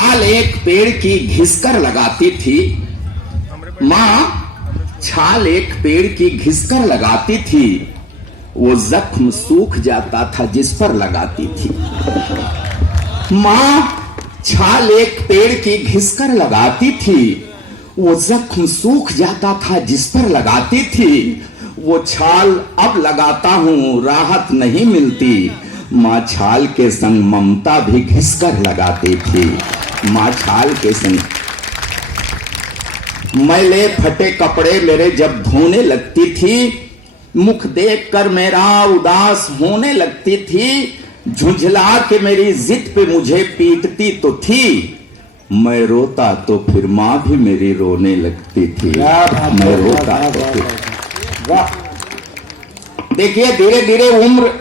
छाल एक पेड़ की घिसकर लगाती थी। माँ छाल एक पेड़ की घिसकर लगाती थी, वो जख्म सूख जाता था जिस पर लगाती थी। माँ छाल एक पेड़ की घिसकर लगाती थी, वो जख्म सूख जाता था जिस पर लगाती थी। वो छाल अब लगाता हूं राहत नहीं मिलती, माँ छाल के संग ममता भी घिसकर लगाती थी। माँ छाल के संग मैले फटे कपड़े मेरे जब धोने लगती थी, मुख देखकर मेरा उदास होने लगती थी। झुंझला के मेरी जिद पे मुझे पीटती तो थी, मैं रोता तो फिर माँ भी मेरी रोने लगती थी। मैं रोता तो फिर। देखिए धीरे धीरे उम्र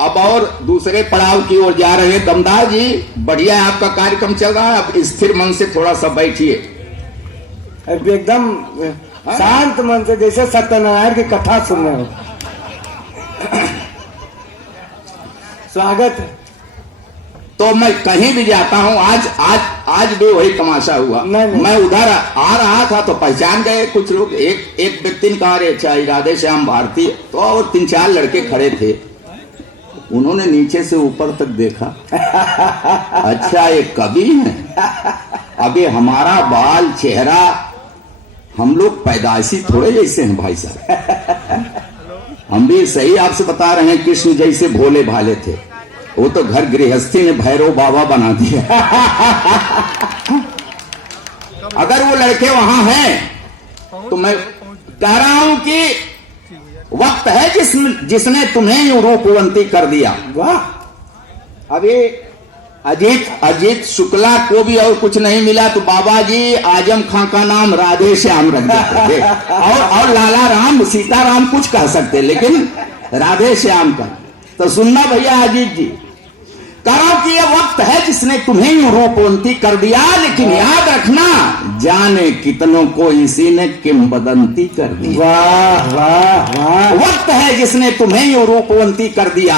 अब और दूसरे पड़ाव की ओर जा रहे हैं। दमदार जी बढ़िया आपका कार्यक्रम चल रहा है, अब स्थिर मन से थोड़ा सा बैठिए, एकदम शांत मन से, जैसे सत्यनारायण की कथा सुन रहे हो। स्वागत। तो मैं कहीं भी जाता हूं, आज भी वही तमाशा हुआ। नहीं। मैं उधर आ रहा था तो पहचान गए कुछ लोग। एक व्यक्ति ने कहा, अच्छा राधे श्याम भारती, तो और 3-4 लड़के खड़े थे। उन्होंने नीचे से ऊपर तक देखा, अच्छा ये कवि हैं। अभी हमारा बाल चेहरा, हम लोग पैदाइशी थोड़े जैसे हैं भाई साहब। हम भी सही आपसे बता रहे हैं, कृष्ण जैसे भोले भाले थे, वो तो घर गृहस्थी ने भैरव बाबा बना दिया। अगर वो लड़के वहां हैं तो मैं कह रहा हूं कि वक्त है जिसने तुम्हें यूं रूपवंती कर दिया। वाह। अभी अजीत शुक्ला को भी और कुछ नहीं मिला तो बाबा जी आजम खां का नाम राधे श्याम रख देते और लाला राम सीता राम कुछ कह सकते, लेकिन राधे श्याम का तो सुनना भैया अजीत जी, करो कि ये वक्त है जिसने तुम्हें यूं रूपवंती कर दिया, लेकिन याद रखना जाने कितनों को इसी ने किंवदंती कर दी। वाह वाह वाह। वक्त है जिसने तुम्हें यूं रूपवंती कर दिया,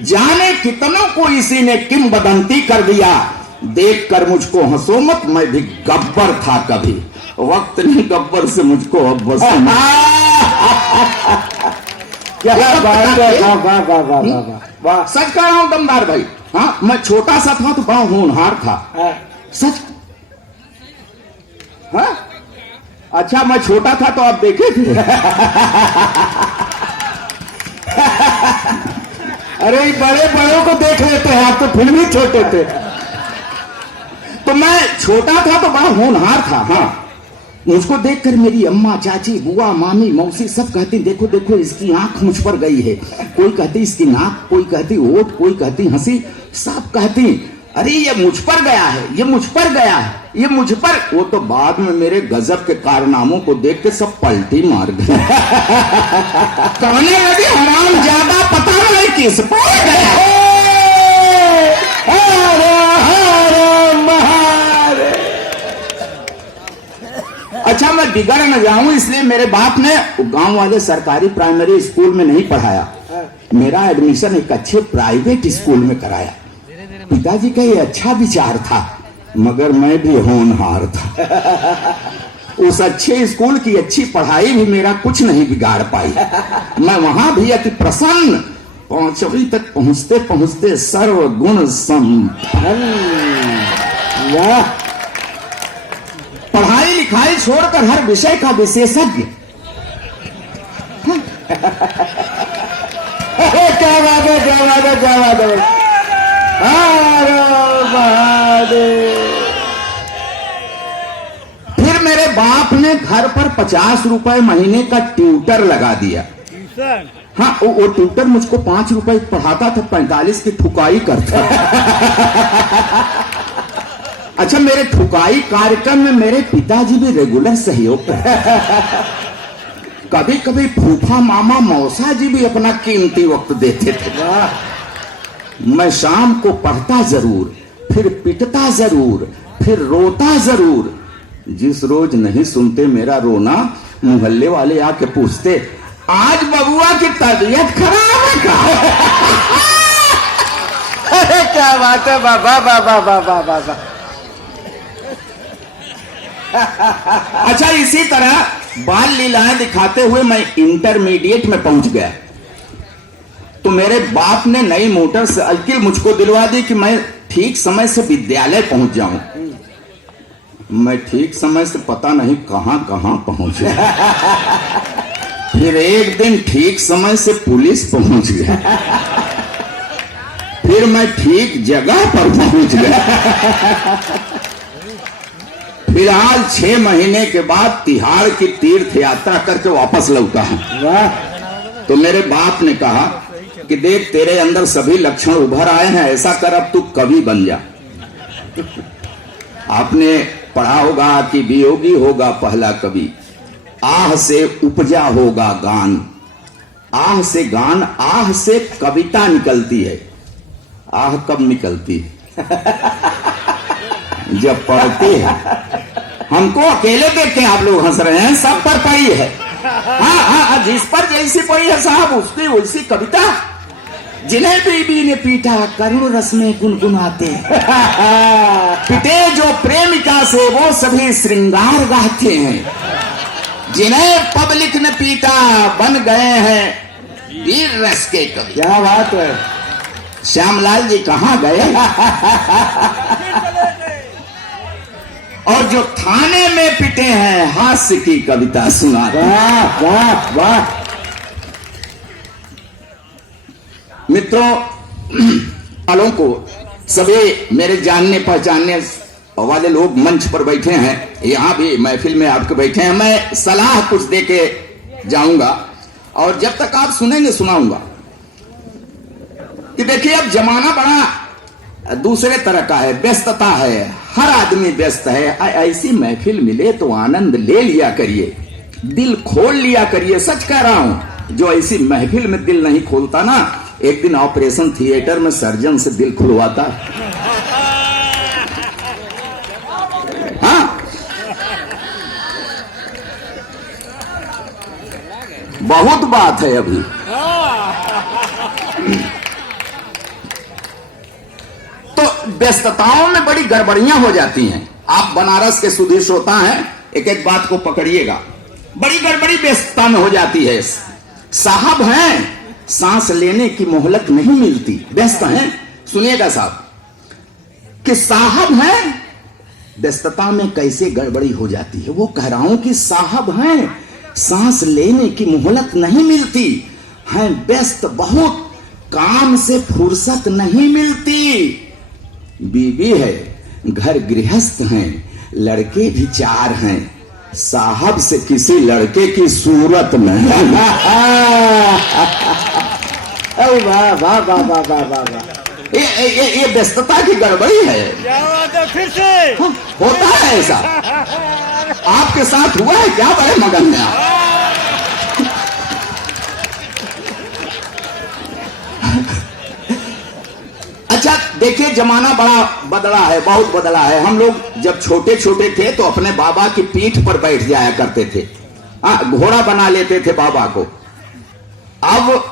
जाने कितनों को इसी ने किंवदंती कर दिया। देख कर मुझको हंसो मत, मैं भी गब्बर था कभी, वक्त ने गब्बर से मुझको अब बस। क्या बात है। वाह वाह वाह वाह वाह। सच कह रहा हूं दमदार भाई। हाँ, मैं छोटा सा था तो बड़ा होनहार था। सच। हाँ? अच्छा मैं छोटा था तो आप देखे थे। अरे बड़े बड़ों को देख लेते हैं, आप तो फिर भी छोटे थे। तो मैं छोटा था तो बड़ा होनहार था। हाँ, मुझको देखकर मेरी अम्मा, चाची, बुआ, मामी, मौसी सब कहती देखो देखो इसकी आंख मुझ पर गई है। कोई कहती इसकी नाक, कोई कहती होठ, कोई कहती हंसी, सब कहती अरे ये मुझ पर गया है, ये मुझ पर गया है, ये मुझ पर। वो तो बाद में मेरे गजब के कारनामों को देख के सब पलटी मार गए। कहने लगे हराम ज्यादा पता नहीं किस पर गया। अच्छा मैं बिगड़ न जाऊं इसलिए मेरे बाप ने गांव वाले सरकारी प्राइमरी स्कूल में नहीं पढ़ाया, मेरा एडमिशन एक अच्छे प्राइवेट स्कूल में कराया। पिताजी का ये अच्छा विचार था, मगर मैं भी होनहार था। उस अच्छे स्कूल की अच्छी पढ़ाई भी मेरा कुछ नहीं बिगाड़ पाई। मैं वहां भी अति प्रसन्न, 5वीं तक पहुंचते पहुंचते सर्वगुण संपन्न। पढ़ाई लिखाई छोड़कर हर विषय का विशेषज्ञ। क्या बात है, क्या बात है, क्या बात है। फिर मेरे बाप ने घर पर 50 रुपए महीने का ट्यूटर लगा दिया। हाँ, वो ट्यूटर मुझको 5 रुपए पढ़ाता था, 45 की ठुकाई करता। अच्छा मेरे ठुकाई कार्यक्रम में मेरे पिताजी भी रेगुलर सहयोग करते। कभी कभी फूफा, मामा, मौसा जी भी अपना कीमती वक्त देते थे। मैं शाम को पढ़ता जरूर, फिर पिटता जरूर, फिर रोता जरूर। जिस रोज नहीं सुनते मेरा रोना, मोहल्ले वाले आके पूछते आज बबुआ की तबीयत खराब है क्या? क्या बात है बाबा बाबा बाबा बाबा। अच्छा, इसी तरह बाल लीलाएं दिखाते हुए मैं इंटरमीडिएट में पहुंच गया, तो मेरे बाप ने नई मोटरसाइकिल मुझको दिलवा दी कि मैं ठीक समय से विद्यालय पहुंच जाऊं। मैं ठीक समय से पता नहीं कहां कहां पहुंच गया। फिर एक दिन ठीक समय से पुलिस पहुंच गया, फिर मैं ठीक जगह पर पहुंच गया। फिर आज 6 महीने के बाद तिहाड़ की तीर्थ यात्रा करके वापस लौटा हूं। तो मेरे बाप ने कहा कि देख, तेरे अंदर सभी लक्षण उभर आए हैं, ऐसा कर अब तू कवि बन जा। आपने पढ़ा होगा कि वियोगी होगा पहला कवि, आह से उपजा होगा गान, आह से गान, आह से कविता निकलती है। आह कब निकलती है? जब पढ़ते हैं। हमको अकेले देखते हैं, आप लोग हंस रहे हैं, सब पर पड़ी है। हाँ, जिस पर जैसी पड़ी है साहब, उसकी वैसी कविता। जिन्हें बीबी ने पीटा करुण रस में गुनगुनाते, पिटे जो प्रेमिका से वो सभी श्रृंगार गाते हैं। जिन्हें पब्लिक ने पीटा बन गए हैं वीर रस के कवि। क्या बात है। श्यामलाल जी कहां गए? और जो थाने में पिटे हैं हास्य की कविता सुना। वाह वाह वाह। मित्रों, वालों को सभी मेरे जानने पहचानने वाले लोग मंच पर बैठे हैं, यहां भी महफिल में आपके बैठे हैं। मैं सलाह कुछ देके जाऊंगा और जब तक आप सुनेंगे सुनाऊंगा कि देखिए, अब जमाना बड़ा दूसरे तरह का है, व्यस्तता है, हर आदमी व्यस्त है। ऐसी महफिल मिले तो आनंद ले लिया करिए, दिल खोल लिया करिए। सच कह रहा हूं, जो ऐसी महफिल में दिल नहीं खोलता ना, एक दिन ऑपरेशन थिएटर में सर्जन से दिल खुलवाता। हाँ, बहुत बात है अभी। तो व्यस्तताओं में बड़ी गड़बड़ियां हो जाती हैं। आप बनारस के सुधीर श्रोता हैं, एक एक बात को पकड़िएगा। बड़ी गड़बड़ी व्यस्तता में हो जाती है। साहब हैं, सांस लेने की मोहलत नहीं मिलती, व्यस्त हैं। सुनिएगा साहब, कि साहब हैं, व्यस्तता में कैसे गड़बड़ी हो जाती है। वो कह रहा हूं कि साहब हैं, सांस लेने की मोहलत नहीं मिलती, हैं व्यस्त बहुत, काम से फुर्सत नहीं मिलती। बीवी है, घर गृहस्थ हैं, लड़के भी 4 हैं, साहब से किसी लड़के की सूरत नहीं। वाह वाह वाह वाह वाह वाह। ये व्यस्तता की गड़बड़ी है। क्या बात है, फिर से होता है ऐसा। आपके साथ हुआ है क्या? बड़े मगन में आप। अच्छा देखिए, जमाना बड़ा बदला है, बहुत बदला है। हम लोग जब छोटे छोटे थे तो अपने बाबा की पीठ पर बैठ जाया करते थे, घोड़ा बना लेते थे बाबा को। अब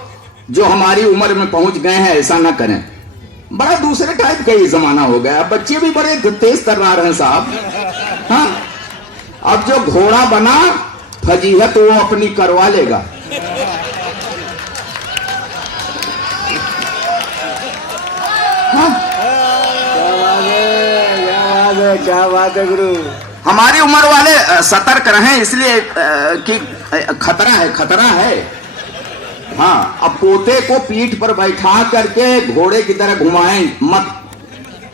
जो हमारी उम्र में पहुंच गए हैं, ऐसा ना करें। बड़ा दूसरे टाइप का ही जमाना हो गया। बच्चे भी बड़े तेज तर्रार हैं साहब। हाँ, अब जो घोड़ा बना फजीहत वो अपनी करवा लेगा। क्या बात है गुरु। हमारी उम्र वाले सतर्क रहें, इसलिए कि खतरा है, खतरा है। हाँ, अब पोते को पीठ पर बैठा करके घोड़े की तरह घुमाएं मत,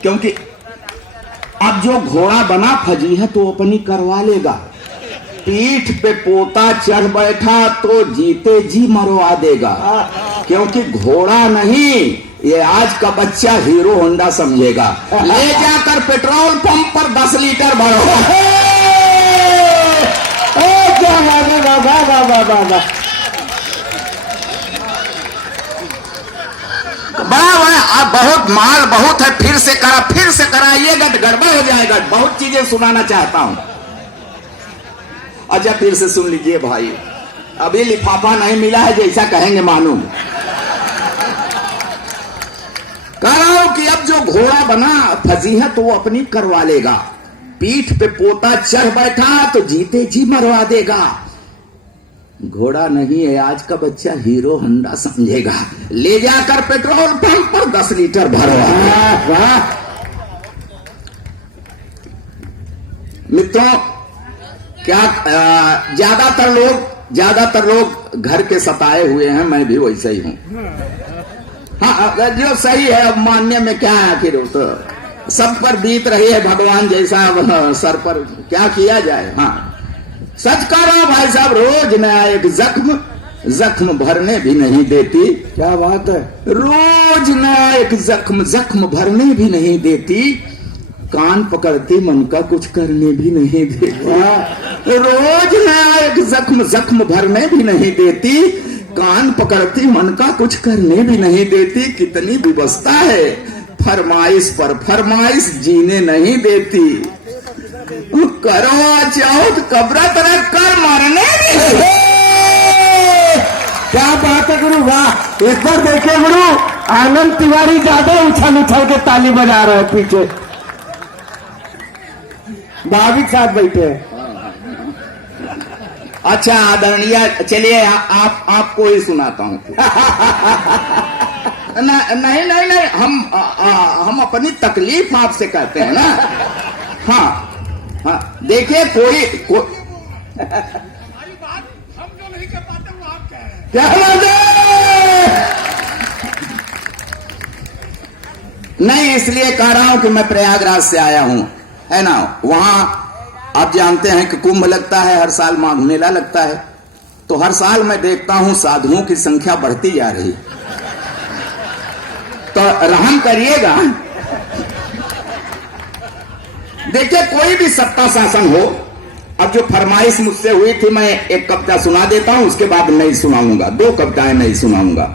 क्योंकि अब जो घोड़ा बना फजीहत वो अपनी करवा लेगा। पीठ पे पोता चढ़ बैठा तो जीते जी मरवा देगा, क्योंकि घोड़ा नहीं, ये आज का बच्चा हीरो होंडा समझेगा। ले जाकर पेट्रोल पंप पर 10 लीटर भरो। क्या बात है, वाह वाह वाह वाह वाह। बड़ा अब बहुत माल बहुत है, फिर से कराइएगा तो गड़बड़ हो जाएगा। बहुत चीजें सुनाना चाहता हूं। अच्छा, फिर से सुन लीजिए भाई, अभी लिफाफा नहीं मिला है, जैसा कहेंगे मालूम। कह रहा हूं कि अब जो घोड़ा बना फजीहत वो अपनी करवा लेगा। पीठ पे पोता चढ़ बैठा तो जीते जी मरवा देगा। घोड़ा नहीं है आज का बच्चा, हीरो होंडा समझेगा। ले जाकर पेट्रोल पंप पर 10 लीटर भरवा। वाह मित्रों, क्या ज्यादातर लोग घर के सताए हुए हैं, मैं भी वैसे ही हूं। हाँ, जो सही है अब मानने में क्या है, आखिर तो सब पर बीत रही है भगवान जैसा, अब सर पर क्या किया जाए। हाँ, सच कह रहा हूं भाई साहब, रोज नया एक जख्म भरने भी नहीं देती। क्या बात है। रोज नया एक जख्म भरने भी नहीं देती। कान पकड़ती मन का कुछ करने भी नहीं देती। रोज नया एक जख्म भरने भी नहीं देती। कान पकड़ती मन का कुछ करने भी नहीं देती। कितनी व्यवस्था है, फरमाइश पर फरमाइश जीने नहीं देती। करो चौथ कब्रत रख कर मरने भी। क्या बात है गुरु, वाह। एक बार देखिए गुरु, आनंद तिवारी ज्यादा उछल के ताली बजा रहे हैं पीछे, भाविक साथ बैठे हैं। अच्छा आदरणीय, चलिए आपको ही सुनाता हूँ। नहीं, हम अपनी तकलीफ आपसे कहते हैं ना। हाँ, देखिए कोई हमारी बात हम जो नहीं कर पाते वो आप कह रहे हैं। क्या बात है? नहीं, इसलिए कह रहा हूं कि मैं प्रयागराज से आया हूं, है ना। वहां आप जानते हैं कि कुंभ लगता है, हर साल माघ मेला लगता है। तो हर साल मैं देखता हूं साधुओं की संख्या बढ़ती जा रही। तो रहम करिएगा। देखिए कोई भी सत्ता शासन हो, अब जो फरमाइश मुझसे हुई थी, मैं एक कविता सुना देता हूं, उसके बाद नहीं सुनाऊंगा, 2 कविताएं नहीं सुनाऊंगा।